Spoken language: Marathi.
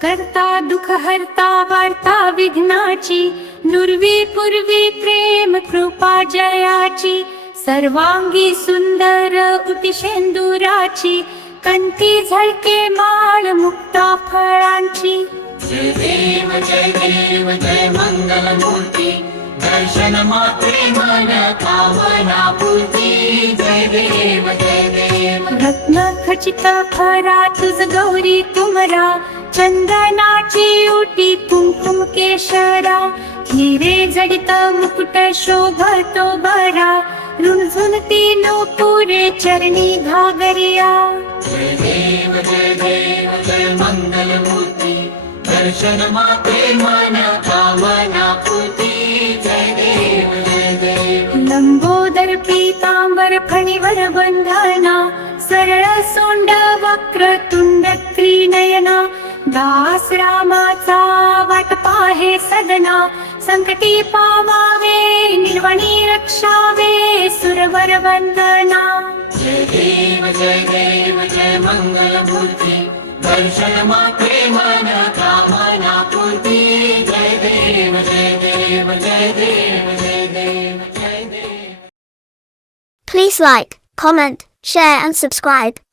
करता दुःख हरता वार्ता विघ्नाची, नुरवी पूर्वी प्रेम कृपा जयाची, सर्वांगी सुंदर उटी शेंदुराची, कंठी झळके माळ मुक्ता फळांची. जय देव जय मंगल मूर्ती, दर्शन मात्रे मन कामना पूर्ती. जय देव रत्न खचित खरा तुझ गौरी तुमरा, चंदनाची उटी कुंकुम केशरा, हिरे जडित मुकुट शोभतो बरा, रुंझुनती नूपुरे चरणी घागरिया. जय देव जय मंगल मूर्ती, दर्शन मात्रे मन कामना पूर्ती. जय देव लंबोदर पीतांबर फणीवर बंधना, सरळ सोंड वक्र तुंड त्रिनयना, दास रामाचा वाट पाहे सदना, संकटी पावावे निर्वणी रक्षावे सुरवर वंदना. जय देव जय मंगल मूर्ती, दर्शन मात्रे मन कामना पूर्ती. जय देव जय देव जय देव जय देव जय देव. Please like, comment, share and subscribe.